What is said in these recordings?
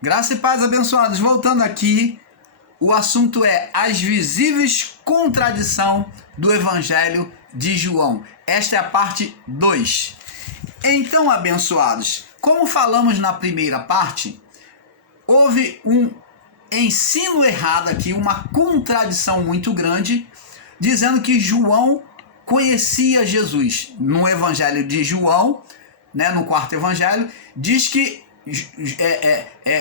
Graça e paz, abençoados. Voltando aqui, o assunto é as visíveis contradição do Evangelho de João. Esta é a parte 2. Então, abençoados, como falamos na primeira parte, houve um ensino errado aqui, uma contradição muito grande, dizendo que João conhecia Jesus. No Evangelho de João, no quarto Evangelho, diz que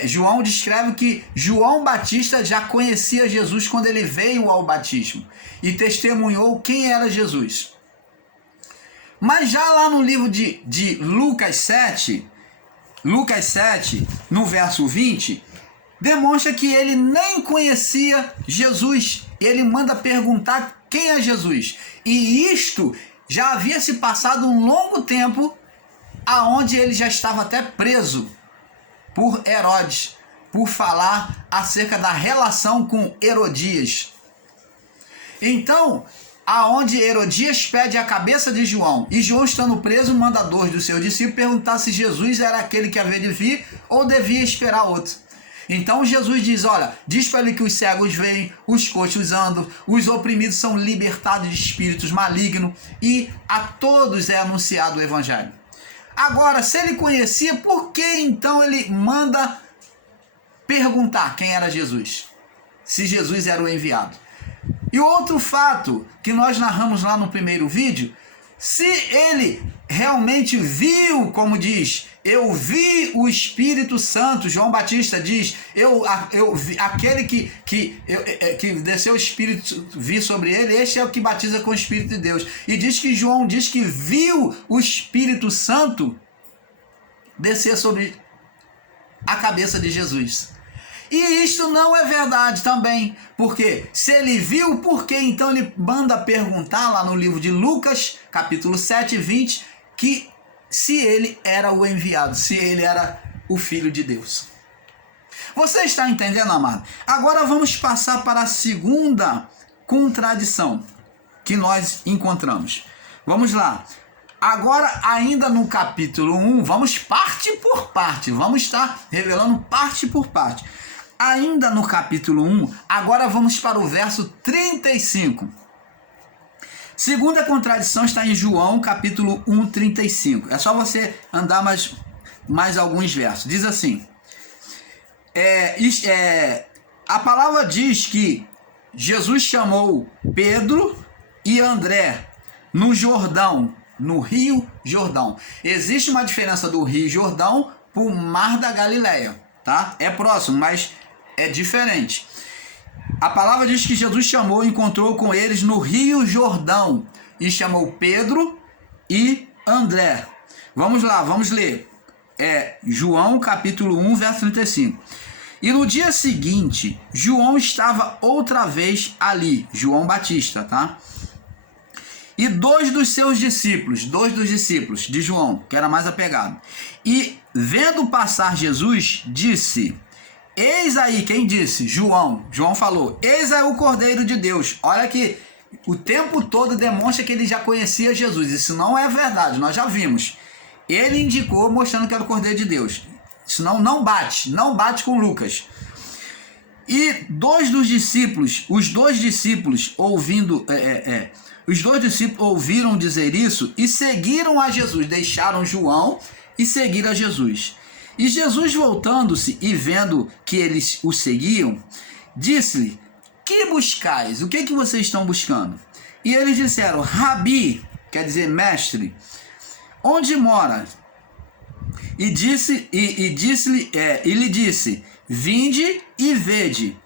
João descreve que João Batista já conhecia Jesus quando ele veio ao batismo e testemunhou quem era Jesus. Mas já lá no livro de Lucas 7, no verso 20, demonstra que ele nem conhecia Jesus. Ele manda perguntar quem é Jesus. E isto já havia se passado um longo tempo, aonde ele já estava até preso por Herodes, por falar acerca da relação com Herodias. Então, aonde Herodias pede a cabeça de João, e João, estando preso, manda 2 dos seus discípulos perguntar se Jesus era aquele que havia de vir ou devia esperar outro. Então Jesus diz, olha, diz para ele que os cegos veem, os coxos andam, os oprimidos são libertados de espíritos malignos, e a todos é anunciado o Evangelho. Agora, se ele conhecia, por que então ele manda perguntar quem era Jesus? Se Jesus era o enviado. E outro fato que nós narramos lá no primeiro vídeo, se ele realmente viu, como diz, eu vi o Espírito Santo, João Batista diz, eu vi aquele que desceu o Espírito, vi sobre ele, este é o que batiza com o Espírito de Deus. E diz que João diz que viu o Espírito Santo descer sobre a cabeça de Jesus. E isto não é verdade também, porque se ele viu, por que então ele manda perguntar lá no livro de Lucas, capítulo 7, 20, que se ele era o enviado, se ele era o Filho de Deus. Você está entendendo, amado? Agora vamos passar para a segunda contradição que nós encontramos. Vamos lá. Agora, ainda no capítulo 1, vamos parte por parte, vamos estar revelando parte por parte. Ainda no capítulo 1, agora vamos para o verso 35. Segunda contradição está em João, capítulo 1, 35. É só você andar mais alguns versos. Diz assim, a palavra diz que Jesus chamou Pedro e André no Jordão, no Rio Jordão. Existe uma diferença do Rio Jordão para o Mar da Galileia, tá? É próximo, mas é diferente. A palavra diz que Jesus encontrou com eles no Rio Jordão e chamou Pedro e André. Vamos lá, vamos ler. João capítulo 1, verso 35. E no dia seguinte, João estava outra vez ali, João Batista, tá? E 2 dos seus discípulos, 2 dos discípulos de João, que era mais apegado, e vendo passar Jesus, disse, eis aí, quem disse? João falou, eis aí o Cordeiro de Deus. Olha que o tempo todo demonstra que ele já conhecia Jesus, isso não é verdade, nós já vimos. Ele indicou mostrando que era o Cordeiro de Deus, senão não bate com Lucas. E 2 dos discípulos, os dois discípulos ouviram dizer isso e seguiram a Jesus, deixaram João e seguiram a Jesus. E Jesus, voltando-se e vendo que eles o seguiam, disse-lhe, que buscais? O que vocês estão buscando? E eles disseram, Rabi, quer dizer mestre, onde mora? E lhe disse, vinde e vede.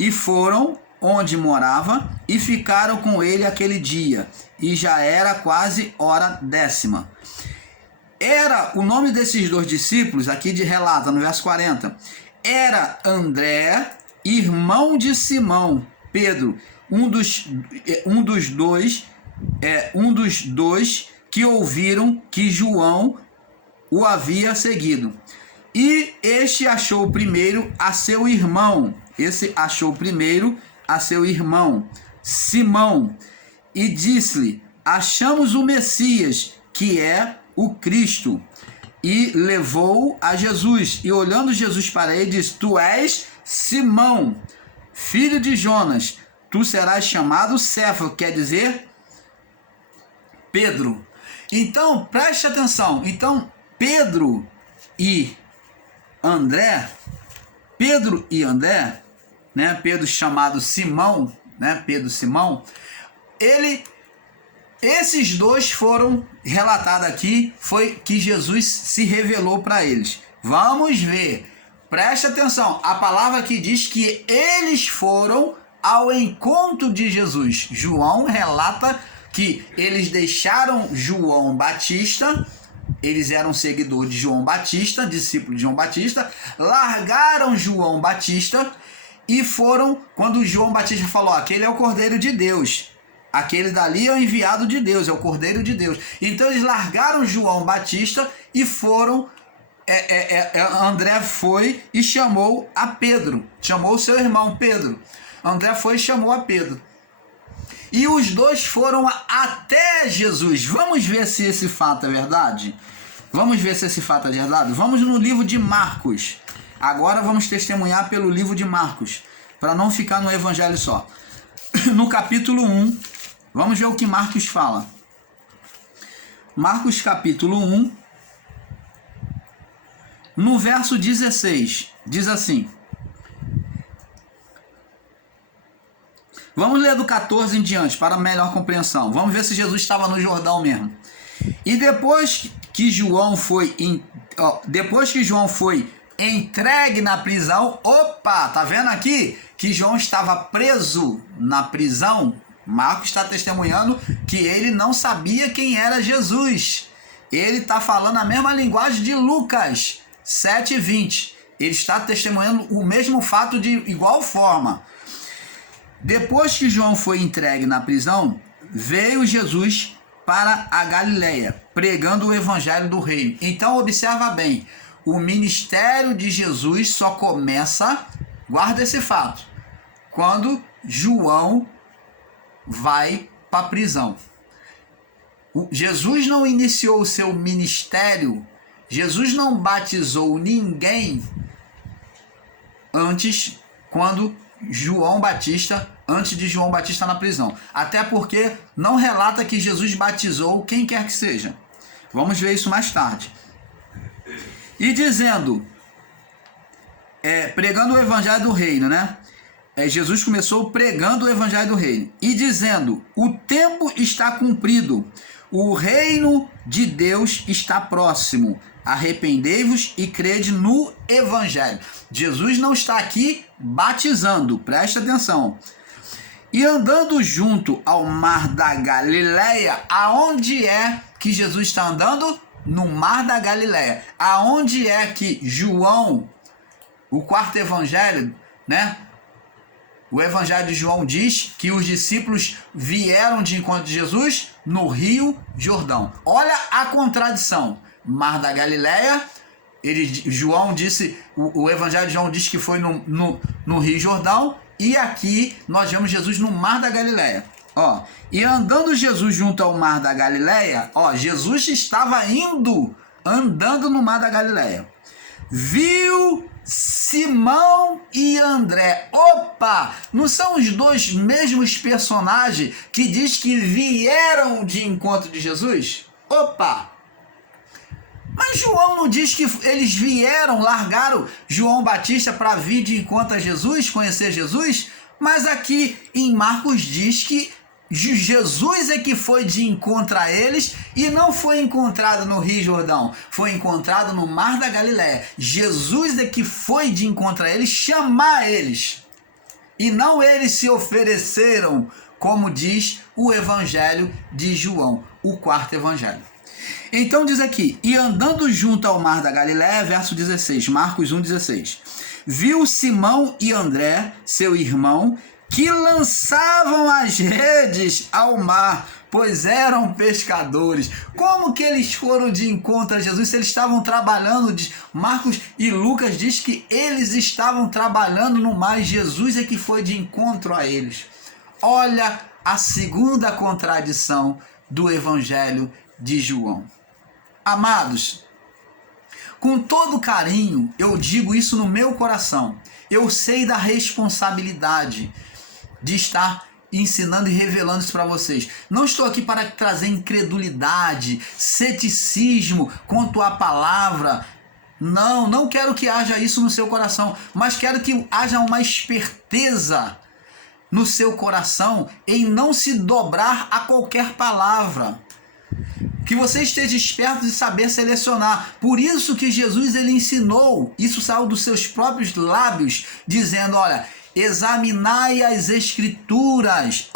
E foram onde morava e ficaram com ele aquele dia, e já era quase hora 10ª. Era o nome desses 2 discípulos, aqui de relata no verso 40, era André, irmão de Simão, Pedro, um dos dois que ouviram que João o havia seguido. E este achou primeiro a seu irmão, Simão, e disse-lhe, achamos o Messias, que é o Cristo. e levou a Jesus. E olhando Jesus para ele, disse: Tu és Simão, filho de Jonas, tu serás chamado Cefas, quer dizer Pedro. Então, preste atenção. Então, Pedro e André, né? Pedro chamado Simão, né? Pedro Simão, esses dois foram relatados aqui, foi que Jesus se revelou para eles. Vamos ver. Preste atenção. A palavra aqui diz que eles foram ao encontro de Jesus. João relata que eles deixaram João Batista, eles eram seguidores de João Batista, discípulos de João Batista, largaram João Batista e foram, quando João Batista falou: aquele é o Cordeiro de Deus, aquele dali é o enviado de Deus, é o Cordeiro de Deus. Então eles largaram João Batista e foram, André foi e chamou a Pedro, chamou seu irmão Pedro. André foi e chamou a Pedro. E os dois foram até Jesus. Vamos ver se esse fato é verdade? Vamos ver se esse fato é verdade? Vamos no livro de Marcos. Agora vamos testemunhar pelo livro de Marcos, para não ficar no evangelho só. No capítulo 1, vamos ver o que Marcos fala. Marcos capítulo 1, no verso 16, diz assim. Vamos ler do 14 em diante, para melhor compreensão. Vamos ver se Jesus estava no Jordão mesmo. E depois que João foi entregue na prisão, opa, tá vendo aqui que João estava preso na prisão? Marcos está testemunhando que ele não sabia quem era Jesus. Ele está falando a mesma linguagem de Lucas 7:20. Ele está testemunhando o mesmo fato de igual forma. Depois que João foi entregue na prisão, veio Jesus para a Galileia, pregando o evangelho do reino. Então observa bem, o ministério de Jesus só começa, guarda esse fato, quando João vai para a prisão. Jesus não iniciou o seu ministério, Jesus não batizou ninguém antes de João Batista na prisão. Até porque não relata que Jesus batizou quem quer que seja. Vamos ver isso mais tarde. E dizendo, pregando o evangelho do reino, né? Jesus começou pregando o evangelho do reino. E dizendo, o tempo está cumprido, o reino de Deus está próximo. Arrependei-vos e crede no evangelho. Jesus não está aqui batizando, presta atenção. E andando junto ao mar da Galileia, aonde é que Jesus está andando? No mar da Galileia. Aonde é que João, o quarto evangelho, né? O evangelho de João diz que os discípulos vieram de encontro de Jesus no Rio Jordão. Olha a contradição. Mar da Galileia, João disse, o evangelho de João diz que foi no Rio Jordão, e aqui nós vemos Jesus no Mar da Galileia. E andando Jesus junto ao Mar da Galileia, Jesus estava andando no Mar da Galileia. Viu Simão e André. Opa! Não são os dois mesmos personagens que diz que vieram de encontro de Jesus? Opa! Mas João não diz que eles vieram, largaram João Batista para vir de encontro a Jesus, conhecer Jesus? Mas aqui em Marcos diz que Jesus é que foi de encontro a eles e não foi encontrado no Rio Jordão, foi encontrado no Mar da Galileia. Jesus é que foi de encontro a eles, chamar eles. E não eles se ofereceram, como diz o Evangelho de João, o quarto Evangelho. Então diz aqui, e andando junto ao mar da Galileia, verso 16, Marcos 1,16, viu Simão e André, seu irmão, que lançavam as redes ao mar, pois eram pescadores. Como que eles foram de encontro a Jesus se eles estavam trabalhando? Marcos e Lucas diz que eles estavam trabalhando no mar, Jesus é que foi de encontro a eles. Olha a segunda contradição do Evangelho de João. Amados, Com todo carinho, eu digo isso no meu coração. Eu sei da responsabilidade de estar ensinando e revelando isso para vocês. Não estou aqui para trazer incredulidade, ceticismo quanto à palavra. Não quero que haja isso no seu coração, mas quero que haja uma esperteza no seu coração em não se dobrar a qualquer palavra. Que você esteja esperto de saber selecionar. Por isso que Jesus ele ensinou, isso saiu dos seus próprios lábios, dizendo, olha, examinai as escrituras.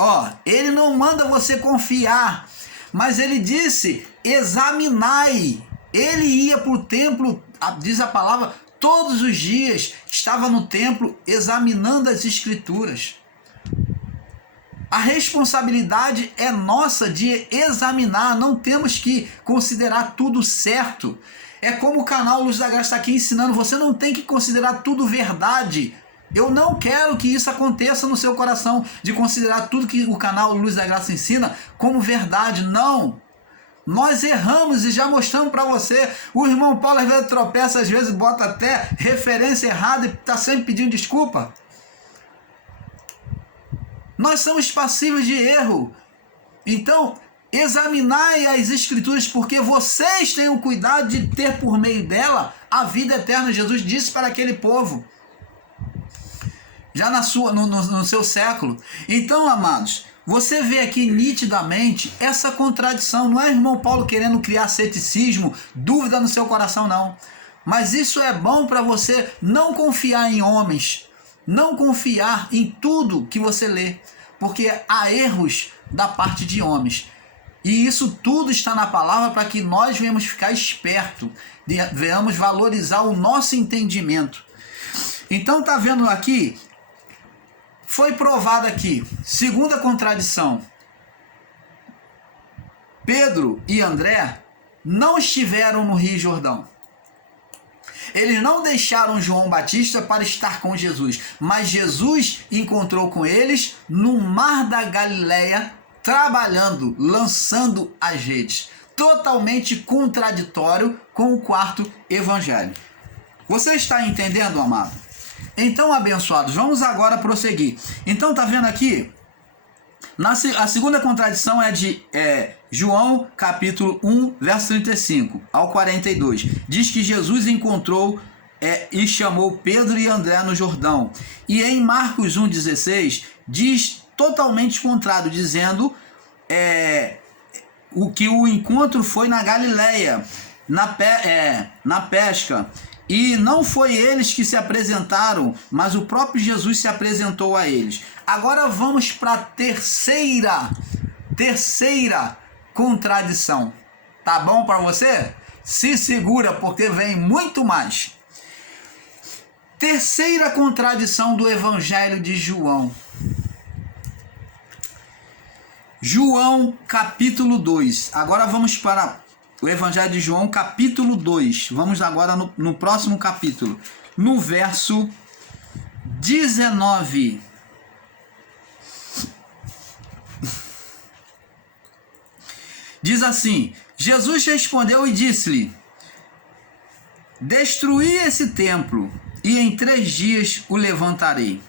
Ele não manda você confiar, mas ele disse, examinai. Ele ia para o templo, diz a palavra, todos os dias, estava no templo examinando as escrituras. A responsabilidade é nossa de examinar, não temos que considerar tudo certo. É como o canal Luz da Graça está aqui ensinando, você não tem que considerar tudo verdade. Eu não quero que isso aconteça no seu coração, de considerar tudo que o canal Luz da Graça ensina como verdade. Não! Nós erramos e já mostramos para você. O irmão Paulo às vezes tropeça, às vezes bota até referência errada e está sempre pedindo desculpa. Nós somos passíveis de erro. Então, examinai as escrituras, porque vocês têm o cuidado de ter por meio dela a vida eterna. Jesus disse para aquele povo, já no seu século. Então, amados, você vê aqui nitidamente essa contradição. Não é o irmão Paulo querendo criar ceticismo, dúvida no seu coração, não. Mas isso é bom para você não confiar em homens, não confiar em tudo que você lê, porque há erros da parte de homens. E isso tudo está na palavra para que nós venhamos ficar espertos, venhamos valorizar o nosso entendimento. Então está vendo aqui, foi provado aqui, segunda contradição. Pedro e André não estiveram no Rio Jordão. Eles não deixaram João Batista para estar com Jesus, mas Jesus encontrou com eles no Mar da Galileia, trabalhando, lançando as redes. Totalmente contraditório com o quarto evangelho. Você está entendendo, amado? Então, abençoados, vamos agora prosseguir. Então, tá vendo aqui? A segunda contradição é de João capítulo 1, verso 35 ao 42. Diz que Jesus encontrou e chamou Pedro e André no Jordão. E em Marcos 1,16 diz totalmente contrário, dizendo que o encontro foi na Galileia, na pesca. E não foi eles que se apresentaram, mas o próprio Jesus se apresentou a eles. Agora vamos para a terceira contradição. Tá bom para você? Se segura, porque vem muito mais. Terceira contradição do Evangelho de João. João capítulo 2. Agora vamos para o Evangelho de João capítulo 2. Vamos agora no próximo capítulo. No verso 19. Diz assim: Jesus respondeu e disse-lhe: destruí esse templo, e em 3 dias o levantarei.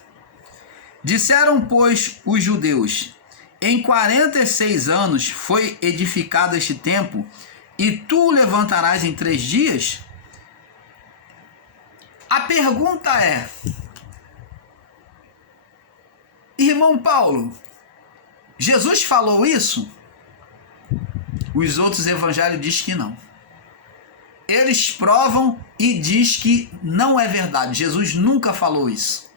Disseram, pois, os judeus: em 46 anos foi edificado este templo, e tu o levantarás em 3 dias? A pergunta é: irmão Paulo, Jesus falou isso? Os outros evangelhos dizem que não. Eles provam e diz que não é verdade. Jesus nunca falou isso.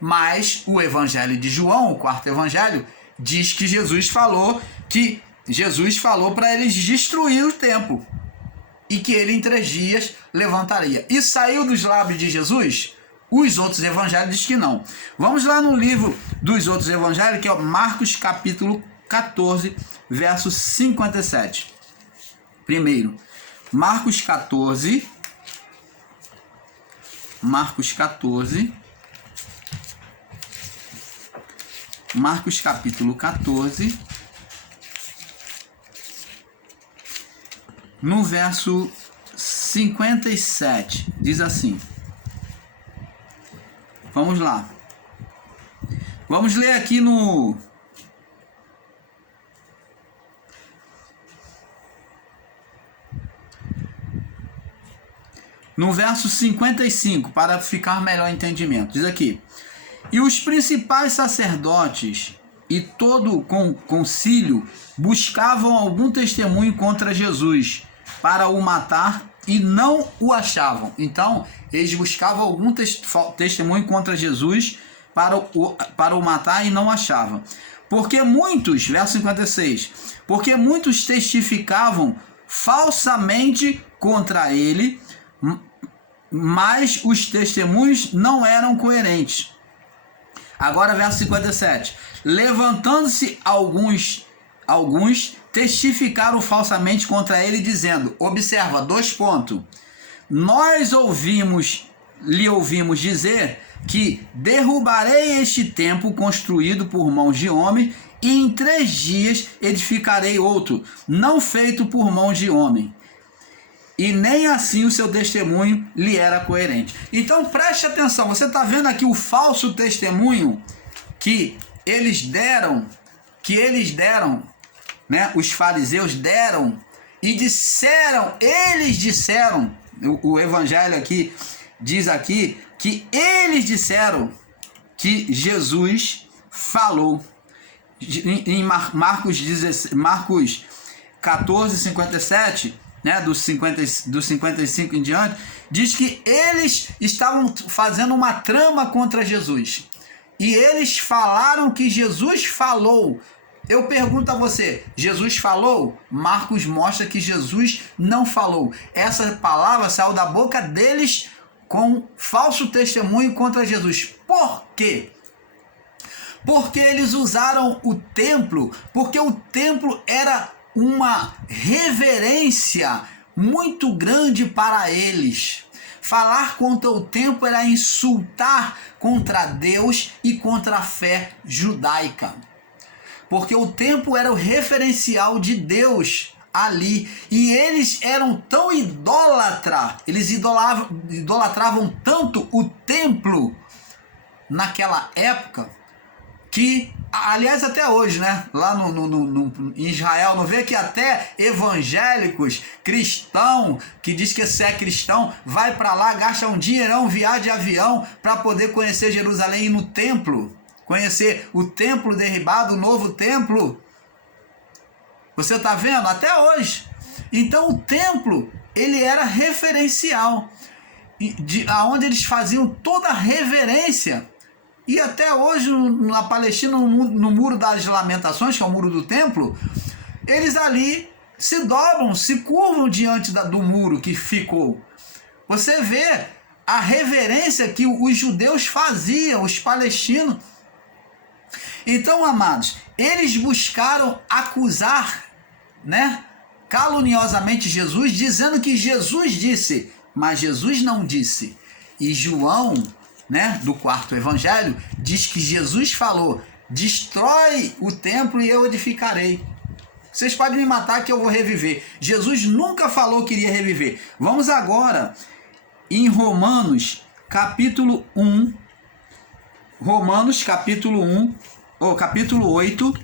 Mas o Evangelho de João, o quarto evangelho, diz que Jesus falou para eles destruir o templo e que ele em 3 dias levantaria. E saiu dos lábios de Jesus? Os outros evangelhos dizem que não. Vamos lá no livro dos outros evangelhos, que é Marcos capítulo 14, verso 57. Primeiro, Marcos 14, Marcos capítulo 14, no verso 57 diz assim. Vamos lá. Vamos ler aqui no verso 55, para ficar melhor entendimento. Diz aqui: e os principais sacerdotes e todo o concílio buscavam algum testemunho contra Jesus para o matar e não o achavam. Então, eles buscavam algum testemunho contra Jesus para o matar e não achavam. Porque muitos, verso 56, porque muitos testificavam falsamente contra ele, mas os testemunhos não eram coerentes. Agora, verso 57. Levantando-se alguns testificaram falsamente contra ele, dizendo, observa, 2 pontos. Nós lhe ouvimos dizer que derrubarei este templo construído por mãos de homem e em 3 dias edificarei outro, não feito por mãos de homem. E nem assim o seu testemunho lhe era coerente. Então preste atenção, você está vendo aqui o falso testemunho que eles deram, né? Os fariseus deram e disseram, eles disseram, o evangelho aqui diz aqui que eles disseram que Jesus falou. Em Marcos 14, 57, né, do 55 em diante, diz que eles estavam fazendo uma trama contra Jesus. E eles falaram que Jesus falou. Eu pergunto a você, Jesus falou? Marcos mostra que Jesus não falou. Essa palavra saiu da boca deles com falso testemunho contra Jesus. Por quê? Porque eles usaram o templo, porque o templo era uma reverência muito grande para eles. Falar contra o templo era insultar contra Deus e contra a fé judaica. Porque o templo era o referencial de Deus ali. E eles eram tão idólatras, eles idolatravam tanto o templo naquela época, que, aliás, até hoje, né? Lá em Israel, não vê que até evangélicos, cristão, que diz que você é cristão, vai para lá, gasta um dinheirão, viaja de avião para poder conhecer Jerusalém e ir no templo, conhecer o templo derribado, o novo templo. Você está vendo? Até hoje. Então o templo, ele era referencial, aonde eles faziam toda a reverência. E até hoje, na Palestina, no Muro das Lamentações, que é o muro do templo, eles ali se dobram, se curvam diante do muro que ficou. Você vê a reverência que os judeus faziam, os palestinos. Então, amados, eles buscaram acusar, né, caluniosamente Jesus, dizendo que Jesus disse, mas Jesus não disse. E João, né, do 4º evangelho, diz que Jesus falou, destrói o templo e eu edificarei. Vocês podem me matar que eu vou reviver. Jesus nunca falou que iria reviver. Vamos agora em Romanos capítulo 1. Romanos capítulo 8.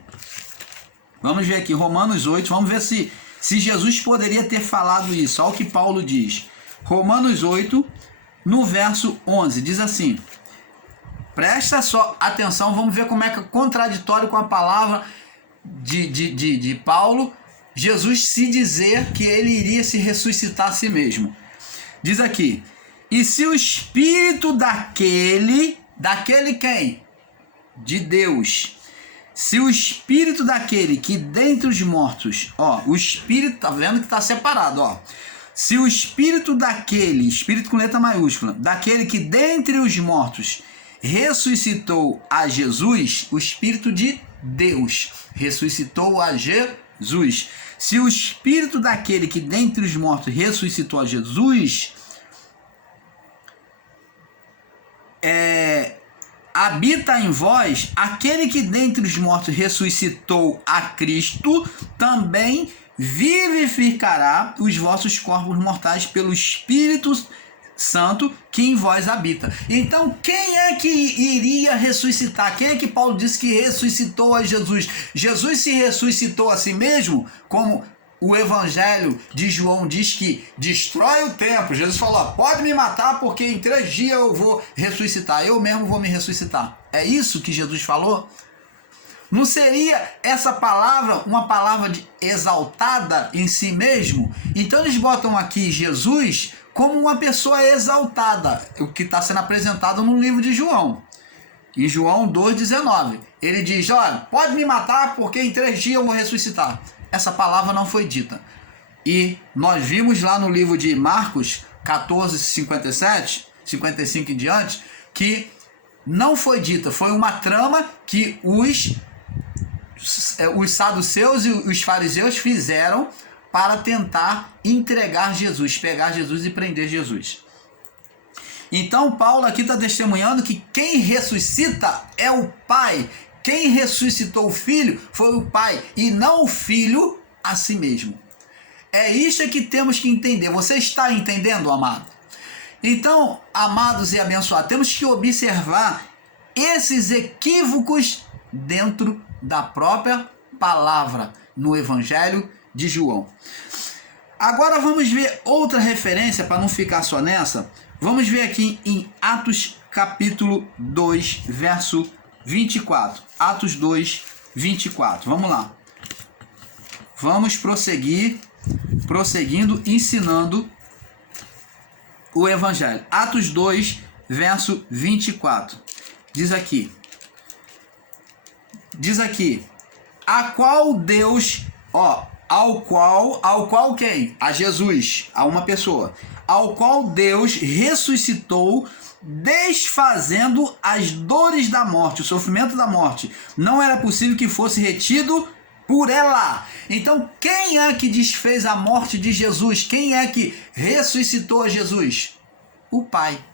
Vamos ver aqui, Romanos 8. Vamos ver se Jesus poderia ter falado isso. Olha o que Paulo diz. Romanos 8, no verso 11, diz assim. Presta só atenção, vamos ver como é que é contraditório com a palavra de Paulo, Jesus se dizer que ele iria se ressuscitar a si mesmo. Diz aqui, e se o espírito daquele quem? De Deus. Se o espírito daquele que dentre os mortos, ó, o espírito, tá vendo que está separado, ó. Se o espírito daquele, espírito com letra maiúscula, daquele que dentre os mortos ressuscitou a Jesus, o espírito de Deus ressuscitou a Jesus. Se o espírito daquele que dentre os mortos ressuscitou a Jesus habita em vós, aquele que dentre os mortos ressuscitou a Cristo, também vivificará os vossos corpos mortais pelo Espírito Santo que em vós habita. Então, quem é que iria ressuscitar? Quem é que Paulo disse que ressuscitou a Jesus? Jesus se ressuscitou a si mesmo, como o Evangelho de João diz que destrói o templo. Jesus falou, pode me matar porque em 3 dias eu vou ressuscitar. Eu mesmo vou me ressuscitar. É isso que Jesus falou? Não seria essa palavra uma palavra exaltada em si mesmo? Então eles botam aqui Jesus como uma pessoa exaltada, o que está sendo apresentado no livro de João. Em João 2,19. Ele diz, olha, pode me matar porque em 3 dias eu vou ressuscitar. Essa palavra não foi dita. E nós vimos lá no livro de Marcos 14:57, 55 em diante, que não foi dita. Foi uma trama que os saduceus e os fariseus fizeram para tentar entregar Jesus, pegar Jesus e prender Jesus. Então Paulo aqui está testemunhando que quem ressuscita é o Pai. Quem ressuscitou o Filho foi o Pai e não o Filho a si mesmo. É isso que temos que entender. Você está entendendo, amado? Então, amados e abençoados, temos que observar esses equívocos dentro da própria palavra no Evangelho de João. Agora vamos ver outra referência, para não ficar só nessa. Vamos ver aqui em Atos capítulo 2, verso 24. Atos 2, 24. Vamos lá. Vamos prosseguindo, ensinando o Evangelho. Atos 2, verso 24. Diz aqui, a qual Deus, ao qual quem? A Jesus, a uma pessoa, ao qual Deus ressuscitou, desfazendo as dores da morte, o sofrimento da morte. Não era possível que fosse retido por ela. Então, quem é que desfez a morte de Jesus? Quem é que ressuscitou a Jesus? O Pai.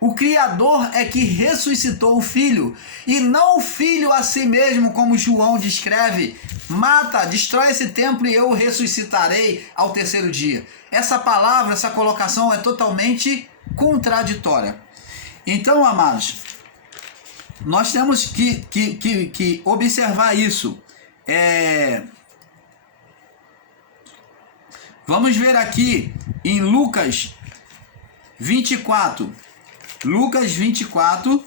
O Criador é que ressuscitou o Filho, e não o Filho a si mesmo, como João descreve. Mata, destrói esse templo e eu ressuscitarei ao 3º dia. Essa palavra, essa colocação é totalmente contraditória. Então, amados, nós temos que observar isso. Vamos ver aqui em Lucas 24. Lucas 24.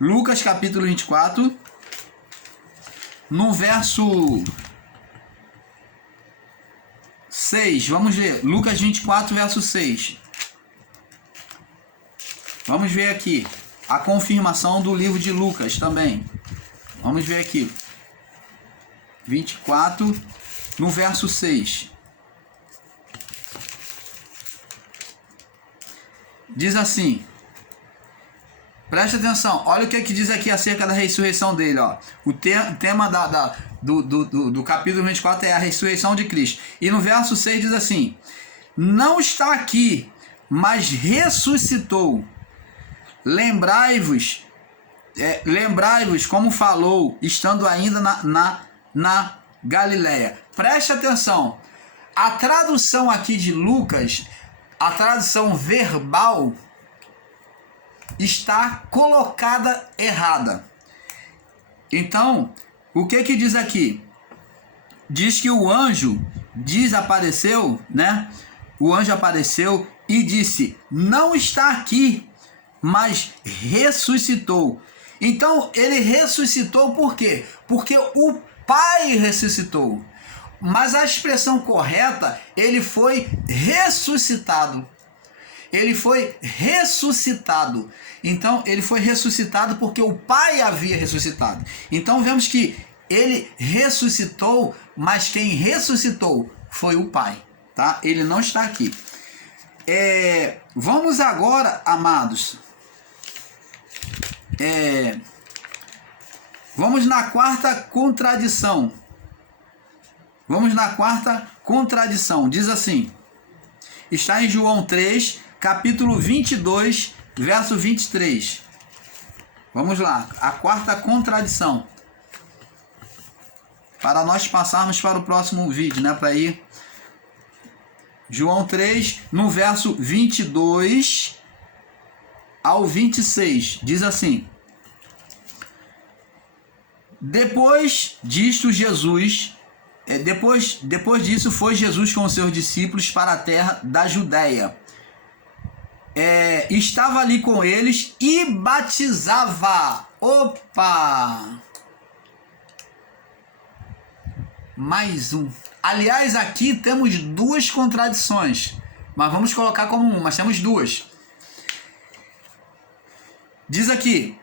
Lucas capítulo 24. No verso 6. Vamos ver. Lucas 24, verso 6. Vamos ver aqui a confirmação do livro de Lucas também. Vamos ver aqui. 24, no verso 6. Diz assim, preste atenção, olha o que diz aqui acerca da ressurreição dele, ó. O tema do capítulo 24 é a ressurreição de Cristo. E no verso 6 diz assim, não está aqui, mas ressuscitou. Lembrai-vos como falou, estando ainda na Galileia. Preste atenção, a tradução aqui de Lucas, a tradução verbal, está colocada errada. Então, o que diz aqui? Diz que o anjo desapareceu, né? O anjo apareceu e disse, não está aqui, mas ressuscitou. Então, ele ressuscitou por quê? Porque o Pai ressuscitou. Mas a expressão correta, ele foi ressuscitado. Ele foi ressuscitado. Então, ele foi ressuscitado porque o Pai havia ressuscitado. Então, vemos que ele ressuscitou, mas quem ressuscitou foi o Pai. Tá? Ele não está aqui. Vamos agora, amados, vamos na quarta contradição. Diz assim, está em João 3, capítulo 22, verso 23. Vamos lá, a quarta contradição. para nós passarmos para o próximo vídeo, né? Para ir. João 3, no verso 22 ao 26, diz assim: depois disso foi Jesus com os seus discípulos para a terra da Judéia. Estava ali com eles e batizava. Opa! Mais um. Aliás, aqui temos duas contradições, mas vamos colocar como uma, mas temos duas. Diz aqui: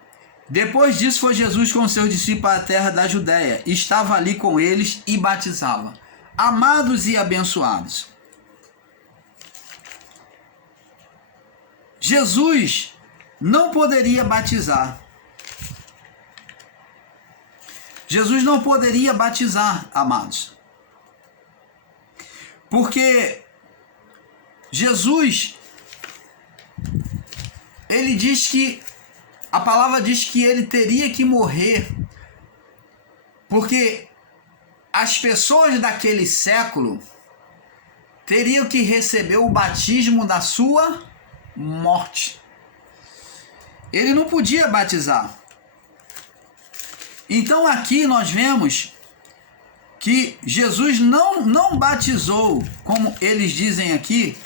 depois disso foi Jesus com seus discípulos para a terra da Judéia, estava ali com eles e batizava. Amados e abençoados, Jesus não poderia batizar. Jesus não poderia batizar, amados. Porque Jesus, ele diz que, a palavra diz que ele teria que morrer, porque as pessoas daquele século teriam que receber o batismo da sua morte. Ele não podia batizar. Então aqui nós vemos que Jesus não batizou, como eles dizem aqui.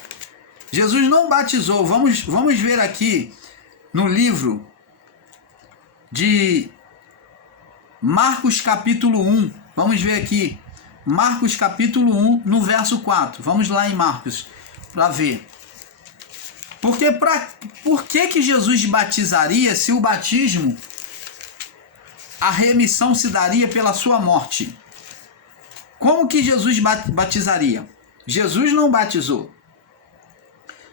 Jesus não batizou. Vamos ver aqui no livro de Marcos capítulo 1. Vamos ver aqui. Marcos capítulo 1, no verso 4. Vamos lá em Marcos para ver. Porque por que Jesus batizaria se o batismo, a remissão se daria pela sua morte? Como que Jesus batizaria? Jesus não batizou.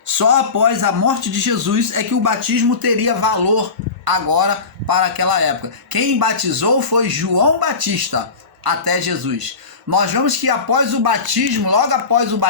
Só após a morte de Jesus é que o batismo teria valor agora para aquela época. Quem batizou foi João Batista até Jesus. Nós vemos que após o batismo, logo após o batismo,